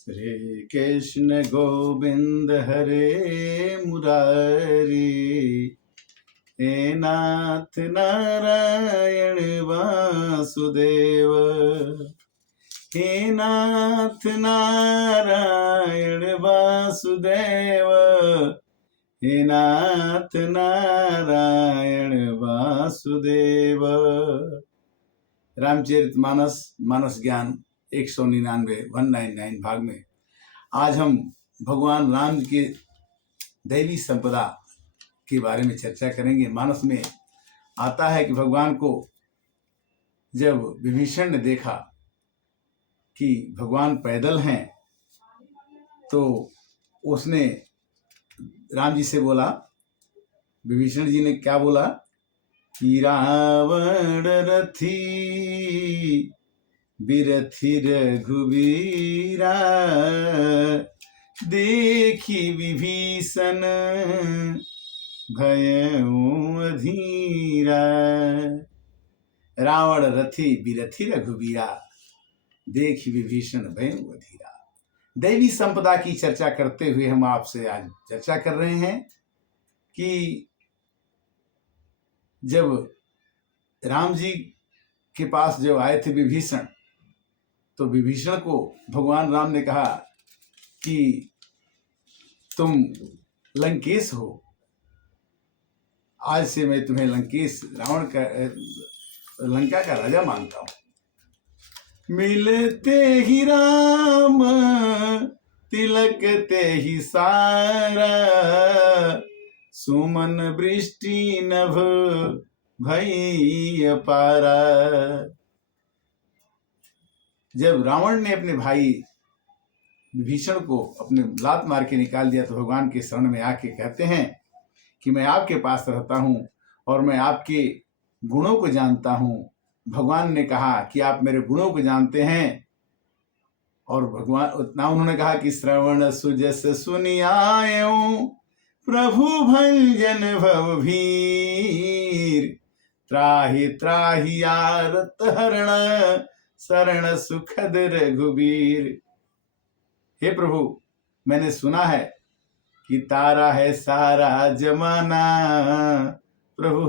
श्री कृष्ण गोविंद हरे मुरारी, हे नाथ नारायण वासुदेव, हे नाथ नारायण वासुदेव, हे नाथ नारायण वासुदेव। रामचरितमानस मानस ज्ञान 199 भाग में आज हम भगवान राम के दैवी संपदा के बारे में चर्चा करेंगे। मानस में आता है कि भगवान को जब विभीषण ने देखा कि भगवान पैदल हैं तो उसने राम जी से बोला, विभीषण जी ने क्या बोला कि रावण रथी बिरथी रघुवीरा, देखी विभीषण भयउ अधीरा। रावण रथी बिरथी रघुवीरा, देखी विभीषण भयउ अधीरा। दैवी संपदा की चर्चा करते हुए हम आपसे आज चर्चा कर रहे हैं कि जब राम जी के पास जब आए थे विभीषण, तो विभीषण को भगवान राम ने कहा कि तुम लंकेश हो, आज से मैं तुम्हें लंकेश रावण का लंका का राजा मानता हूं। मिलते ही राम तिलकते ही सारा, सुमन वृष्टि नभ भई अपारा। जब रावण ने अपने भाई विभीषण को अपने लात मार के निकाल दिया तो भगवान के शरण में आके कहते हैं कि मैं आपके पास रहता हूं और मैं आपके गुणों को जानता हूं। भगवान ने कहा कि आप मेरे गुणों को जानते हैं, और भगवान उतना उन्होंने कहा कि श्रवण सुजस सुनियायो, प्रभु भंजन भवभीर, त्राहि त्राहि आरत हरण, शरण सुखद रघुबीर। हे प्रभु, मैंने सुना है कि तारा है सारा जमाना, प्रभु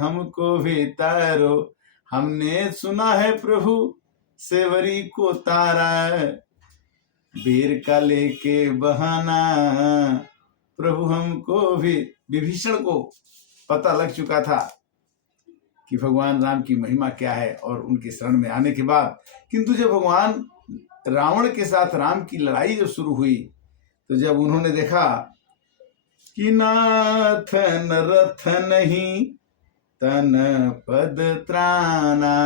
हमको भी तारो। हमने सुना है प्रभु सेवरी को तारा, वीर का लेके बहाना, प्रभु हमको भी। विभीषण को पता लग चुका था कि भगवान राम की महिमा क्या है और उनके शरण में आने के बाद, किंतु जब भगवान रावण के साथ राम की लड़ाई जब शुरू हुई तो जब उन्होंने देखा कि नाथ रथ नहीं तन पद त्राना,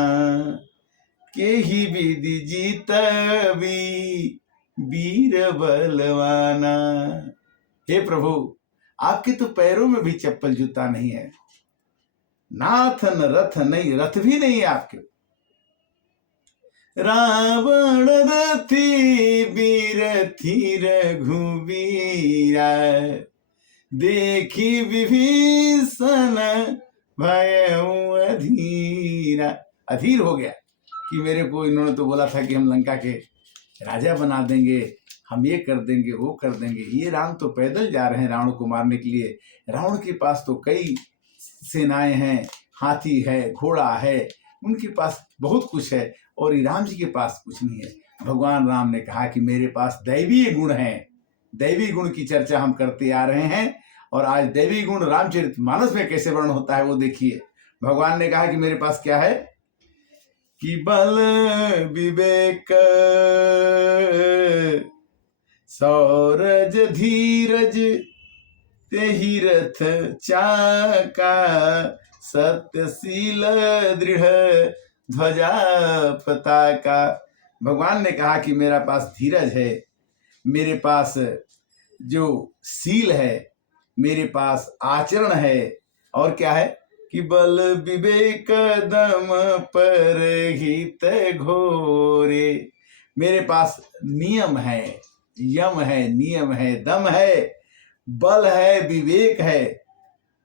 के ही विधि जीतबी वीर बलवाना। हे प्रभु, आपके तो पैरों में भी चप्पल जूता नहीं है, नाथन रथ नहीं, रथ भी नहीं है आपके। रावण रथी बिरथी रघुवीरा, देखी विभीषण भयउ अधीरा। अधीर हो गया कि मेरे को इन्होंने तो बोला था कि हम लंका के राजा बना देंगे, हम ये कर देंगे वो कर देंगे। ये राम तो पैदल जा रहे हैं रावण को मारने के लिए। रावण के पास तो कई सेनाएं हैं, हाथी है, घोड़ा है, उनके पास बहुत कुछ है, और राम जी के पास कुछ नहीं है। भगवान राम ने कहा कि मेरे पास दैवीय गुण हैं। दैवी गुण की चर्चा हम करते आ रहे हैं, और आज दैवी गुण रामचरितमानस में कैसे वर्णन होता है वो देखिए। भगवान ने कहा कि मेरे पास क्या है कि बल विवेक सौरज धीरज, तेहि रथ चाका, सत्यशील दृढ़ ध्वजा पताका। भगवान ने कहा कि मेरा पास धीरज है, मेरे पास जो शील है, मेरे पास आचरण है, और क्या है कि बल विवेक दम पर हित घोरे। मेरे पास नियम है, यम है, नियम है, दम है, बल है, विवेक है,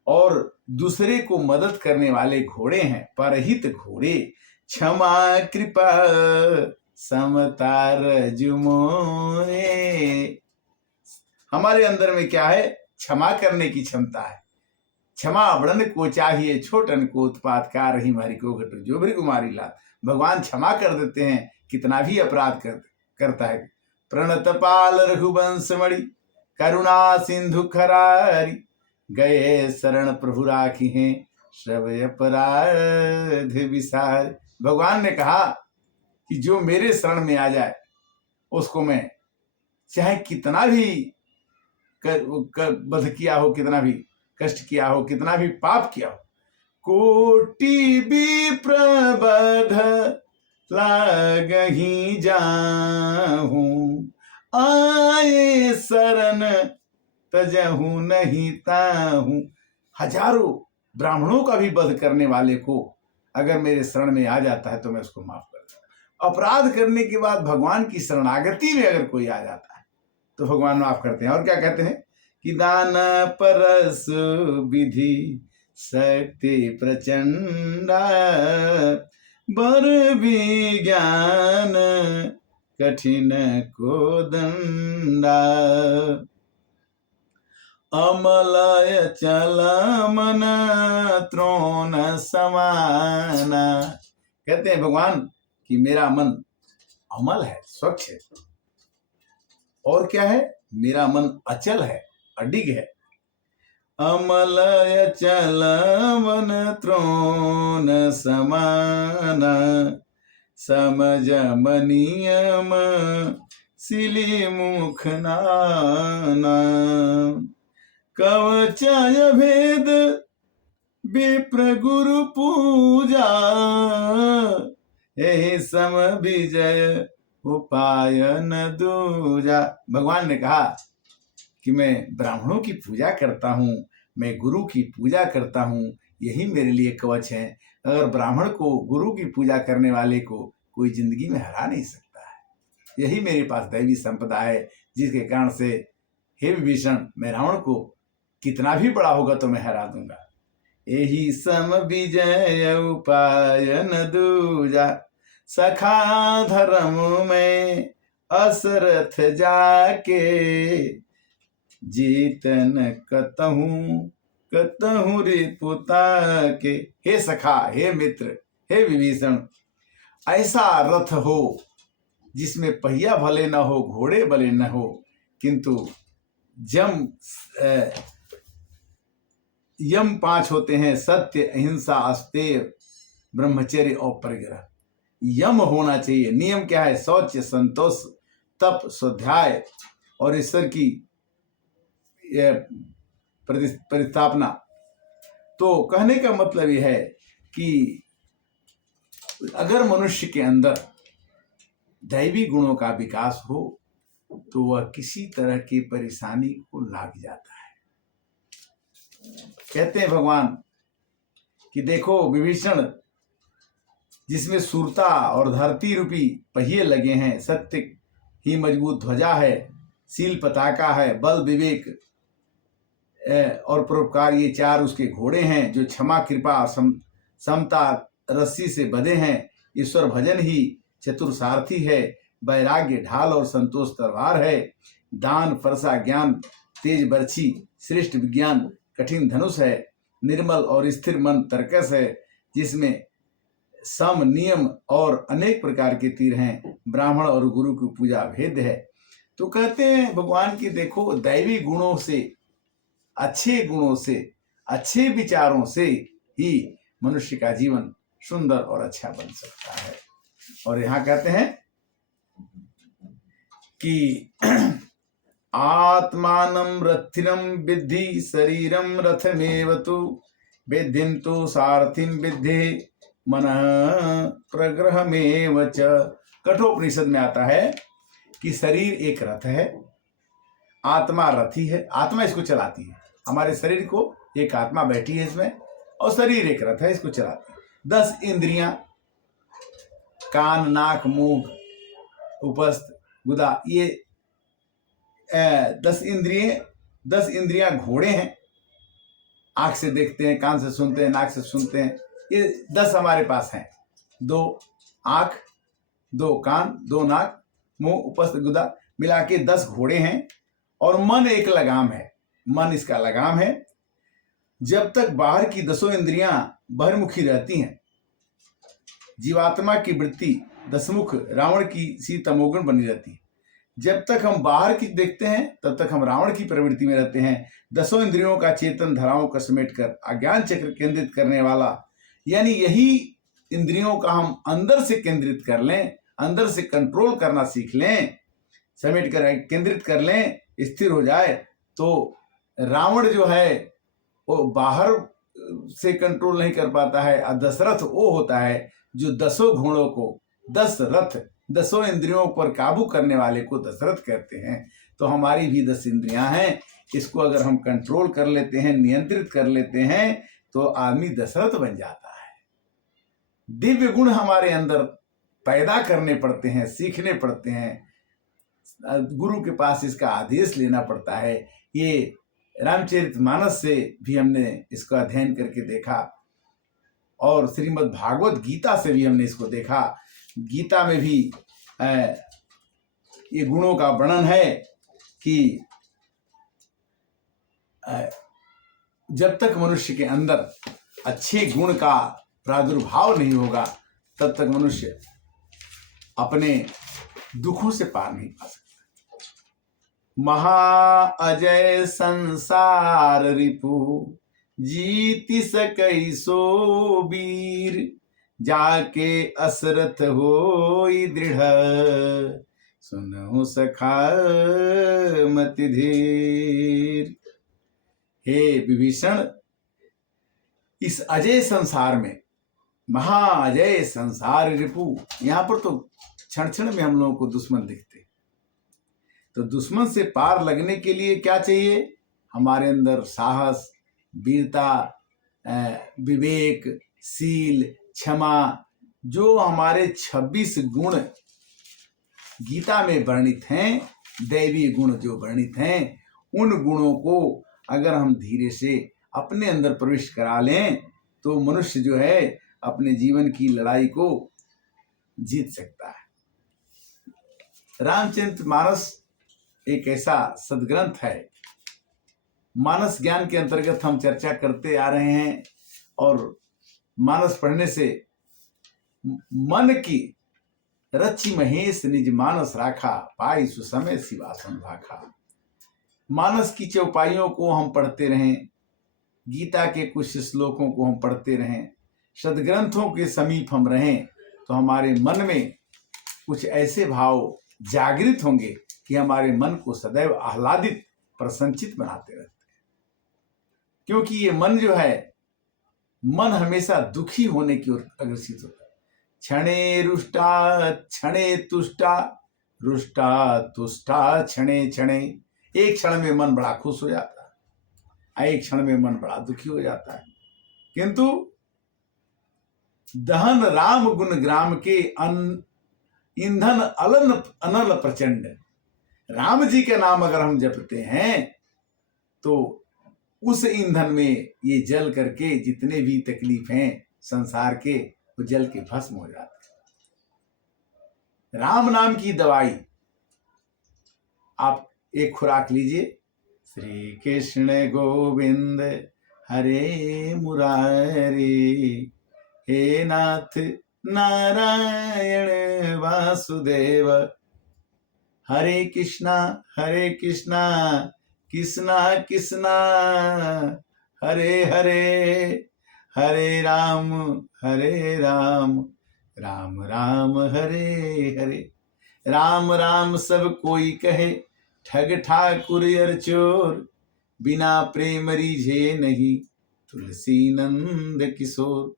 और दूसरे को मदद करने वाले घोड़े हैं, परहित घोड़े। क्षमा कृपा समतार जुमोरे। हमारे अंदर में क्या है? क्षमा करने की क्षमता है। क्षमा वर्ण को चाहिए छोटन को उत्पात का रही मारी को घटो जो भी कुमारी लात। भगवान क्षमा कर देते हैं कितना भी अपराध करता है। प्रणत पाल रघुवंश मणि करुणा सिंधु खरारी गए शरण प्रभु राखी हैं सब अपराध विसार। भगवान ने कहा कि जो मेरे शरण में आ जाए उसको मैं चाहे कितना भी बध किया हो, कितना भी कष्ट किया हो, कितना भी पाप किया हो, कोटि भी प्रबध लागहि जाहूं आए शरण तजहू नहीं ताहूं। हजारों ब्राह्मणों का भी वध करने वाले को अगर मेरे शरण में आ जाता है तो मैं उसको माफ कर दूंगा। अपराध करने के बाद भगवान की शरणागति में अगर कोई आ जाता है तो भगवान माफ करते हैं। और क्या कहते हैं कि दान परस विधि शक्ति प्रचंडा बर विज्ञान कठिन को दंडा अमलय चल मन त्रोण समाना। कहते हैं भगवान कि मेरा मन अमल है, स्वच्छ है। और क्या है? मेरा मन अचल है, अडिग है। अमलय चल मन त्रोण समाना समझ मनियम सिली मुख नाना कवचय भेद विप्र गुरु पूजा यही सम विजय उपाय न दूजा। भगवान ने कहा कि मैं ब्राह्मणों की पूजा करता हूँ, मैं गुरु की पूजा करता हूँ, यही मेरे लिए कवच है। अगर ब्राह्मण को, गुरु की पूजा करने वाले को कोई जिंदगी में हरा नहीं सकता है। यही मेरे पास दैवी संपदा है जिसके कारण से हे विभीषण, मैं रावण को कितना भी बड़ा होगा तो मैं हरा दूंगा। यही सम विजय उपाय न दूजा सखा धर्म में असरथ जाके जीतन कतहु रिपुता के। हे सखा, हे मित्र, हे विभीषण, ऐसा रथ हो जिसमें पहिया भले न हो, घोड़े भले न हो, किंतु यम 5 होते हैं, सत्य, अहिंसा, अस्तेय, ब्रह्मचर्य और परिग्रह। यम होना चाहिए। नियम क्या है? शौच, संतोष, तप, स्वाध्याय और ईश्वर की प्रतिस्थापना। तो कहने का मतलब यह है कि अगर मनुष्य के अंदर दैवी गुणों का विकास हो तो वह किसी तरह की परेशानी को लाग जाता है। कहते हैं भगवान कि देखो विभीषण, जिसमें सूरता और धरती रूपी पहिए लगे हैं, सत्य ही मजबूत ध्वजा है, शील पताका है, बल विवेक और परोपकार ये 4 उसके घोड़े हैं, जो क्षमा कृपा समता रस्सी से बंधे हैं। ईश्वर भजन ही चतुर सारथी है, वैराग्य ढाल और संतोष तलवार है। दान फरसा ज्ञान तेज बर्छी, श्रेष्ठ विज्ञान कठिन धनुष है। निर्मल और स्थिर मन तर्कस है, जिसमें सम नियम और अनेक प्रकार के तीर हैं। ब्राह्मण और गुरु की पूजा भेद है। तो कहते हैं भगवान की देखो, दैवी गुणों से, अच्छे गुणों से, अच्छे विचारों से ही मनुष्य का जीवन सुंदर और अच्छा बन सकता है। और यहाँ कहते हैं कि आत्मानं रथिनं विद्धि शरीरं रथमेव तु विद्धिं तु सारथिं विद्धि मनः प्रग्रहमेव च। कठोपनिषद में आता है कि शरीर एक रथ है, आत्मा रथी है। आत्मा इसको चलाती है, हमारे शरीर को एक आत्मा बैठी है इसमें, और शरीर एक रथ है, इसको चलाती है। 10 इंद्रियां, कान, नाक, मुंह, उपस्थ, गुदा, ये 10 इंद्रियां घोड़े हैं। आंख से देखते हैं, कान से सुनते हैं, नाक से सुनते हैं। ये 10 हमारे पास हैं। 2 आंख, 2 कान, 2 नाक, मुंह, उपस्थ, गुदा मिला के 10 घोड़े हैं और मन एक लगाम है। मन इसका लगाम है। जब तक बाहर की 10 इंद्रियां बहिर्मुखी रहती हैं, जीवात्मा की वृत्ति दसमुख रावण की सी तमोगुण बनी रहती है। जब तक हम बाहर की देखते हैं तब तक हम रावण की प्रवृत्ति में रहते हैं। 10 इंद्रियों का चेतन धाराओं का समेट कर अज्ञान चक्र केंद्रित करने वाला, यानी यही इंद्रियों का हम अंदर से केंद्रित कर लें, अंदर से कंट्रोल करना सीख लें, समेट कर केंद्रित कर लें, स्थिर हो जाए, तो रावण जो है वो बाहर से कंट्रोल नहीं कर पाता है। और दशरथ वो होता है जो 10 घोड़ों को, 10 रथ, 10 इंद्रियों पर काबू करने वाले को दशरथ कहते हैं। तो हमारी भी 10 इंद्रियां हैं, इसको अगर हम कंट्रोल कर लेते हैं, नियंत्रित कर लेते हैं, तो आदमी दशरथ बन जाता है। दिव्य गुण हमारे अंदर पैदा करने पड़ते हैं, सीखने पड़ते हैं, गुरु के पास इसका आदेश लेना पड़ता है। ये रामचरितमानस से भी हमने इसका अध्ययन करके देखा और श्रीमद् भागवत गीता से भी हमने इसको देखा। गीता में भी ये गुणों का वर्णन है कि जब तक मनुष्य के अंदर अच्छे गुण का प्रादुर्भाव नहीं होगा तब तक मनुष्य अपने दुखों से पार नहीं पा सकता। महा अजय संसार रिपु जीति सकई सो वीर, जाके असरथ होई दृढ़ सुनहु सखा मति धीर। हे विभीषण, इस अजय संसार में, महा अजय संसार रिपु, यहां पर तो क्षण क्षण में हम लोगों को दुश्मन दिखते। तो दुश्मन से पार लगने के लिए क्या चाहिए? हमारे अंदर साहस, वीरता, विवेक, शील, क्षमा, जो हमारे 26 गुण गीता में वर्णित हैं, दैवीय गुण जो वर्णित हैं, उन गुणों को अगर हम धीरे से अपने अंदर प्रविष्ट करा लें तो मनुष्य जो है अपने जीवन की लड़ाई को जीत सकता है। रामचरितमानस एक ऐसा सदग्रंथ है, मानस ज्ञान के अंतर्गत हम चर्चा करते आ रहे हैं और मानस पढ़ने से मन की रचि महेश निज मानस राखा, पाई सुसमय शिवासन भाखा। मानस की चौपाइयों को हम पढ़ते रहें, गीता के कुछ श्लोकों को हम पढ़ते रहें, सदग्रंथों के समीप हम रहें, तो हमारे मन में कुछ ऐसे भाव जागृत होंगे कि हमारे मन को सदैव आह्लादित, प्रसन्नचित बनाते रहते हैं। क्योंकि ये मन जो है, मन हमेशा दुखी होने की ओर अग्रसित होता है। क्षणे रुष्टा क्षणे तुष्टा, रुष्टा तुष्टा क्षणे क्षणे। एक क्षण में मन बड़ा खुश हो जाता है, एक क्षण में मन बड़ा दुखी हो जाता है। किंतु दहन राम गुण ग्राम के ईंधन अलन अनल प्रचंड। राम जी के नाम अगर हम जपते हैं तो उस ईंधन में ये जल करके जितने भी तकलीफ हैं संसार के, वो जल के भस्म हो जाते हैं। राम नाम की दवाई आप एक खुराक लीजिए, श्री कृष्ण गोविंद हरे मुरारी, हे नाथ नारायण वासुदेव, हरे कृष्णा कृष्णा कृष्णा हरे हरे, हरे राम राम राम हरे हरे। राम राम सब कोई कहे, ठग ठाकुर अर चोर, बिना प्रेम रीझे नहीं तुलसी नंद किशोर।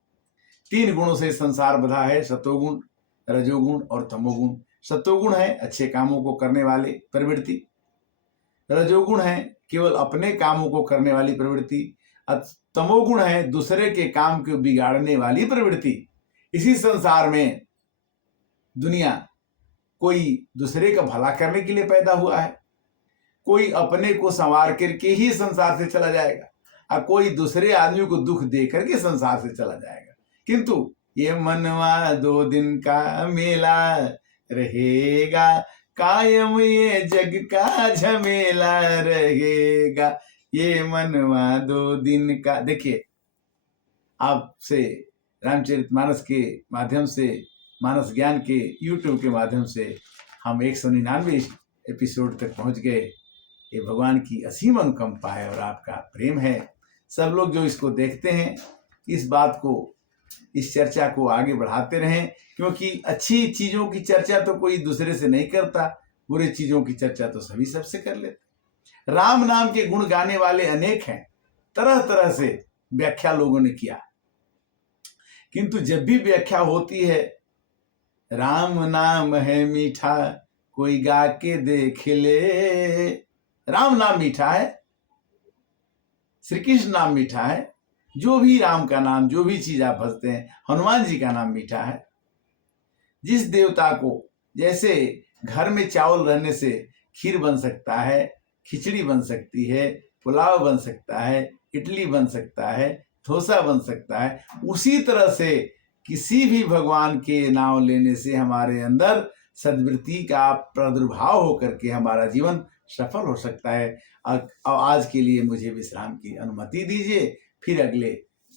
3 गुणों से संसार बधा है, सतोगुण, रजोगुण और तमोगुण। सतोगुण है अच्छे कामों को करने वाले प्रवृत्ति, रजोगुण है केवल अपने कामों को करने वाली प्रवृत्ति, तमोगुण है दूसरे के काम को बिगाड़ने वाली प्रवृत्ति। इसी संसार में दुनिया कोई दूसरे का भला करने के लिए पैदा हुआ है, कोई अपने को संवार करके ही संसार से चला जाएगा और कोई दूसरे आदमी को दुख दे करके संसार से चला जाएगा। किंतु ये मनवा 2 दिन का मेला, रहेगा, कायम ये जग का झमेला रहेगा, ये मनवा 2 दिन का। देखिए, आपसे रामचरितमानस के माध्यम से, मानस ज्ञान के YouTube के माध्यम से हम 199 एपिसोड तक पहुंच गए। ये भगवान की असीम अनुकंपा है और आपका प्रेम है। सब लोग जो इसको देखते हैं, इस बात को, इस चर्चा को आगे बढ़ाते रहें, क्योंकि अच्छी चीजों की चर्चा तो कोई दूसरे से नहीं करता, बुरी चीजों की चर्चा तो सभी सबसे कर लेते। राम नाम के गुण गाने वाले अनेक हैं, तरह तरह से व्याख्या लोगों ने किया, किंतु जब भी व्याख्या होती है, राम नाम है मीठा कोई गा के देख ले। राम नाम मीठा है, श्री कृष्ण नाम मीठा है, जो भी राम का नाम, जो भी चीज आप भजते हैं, हनुमान जी का नाम मीठा है। जिस देवता को, जैसे घर में चावल रहने से खीर बन सकता है, खिचड़ी बन सकती है, पुलाव बन सकता है, इडली बन सकता है, डोसा बन सकता है, उसी तरह से किसी भी भगवान के नाम लेने से हमारे अंदर सद्वृत्ति का प्रादुर्भाव होकर के हमारा जीवन सफल हो सकता है। आज के लिए मुझे विश्राम की अनुमति दीजिए, फिर अगले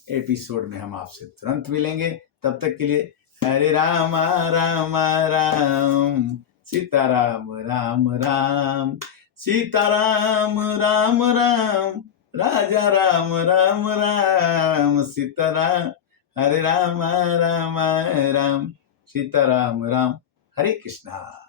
एपिसोड में हम आपसे तुरंत मिलेंगे। तब तक के लिए हरे राम राम राम सीताराम राम राम, सीताराम राम राम, राजा राम राम राम, सीताराम, हरे राम राम राम, सीताराम राम। हरे कृष्णा।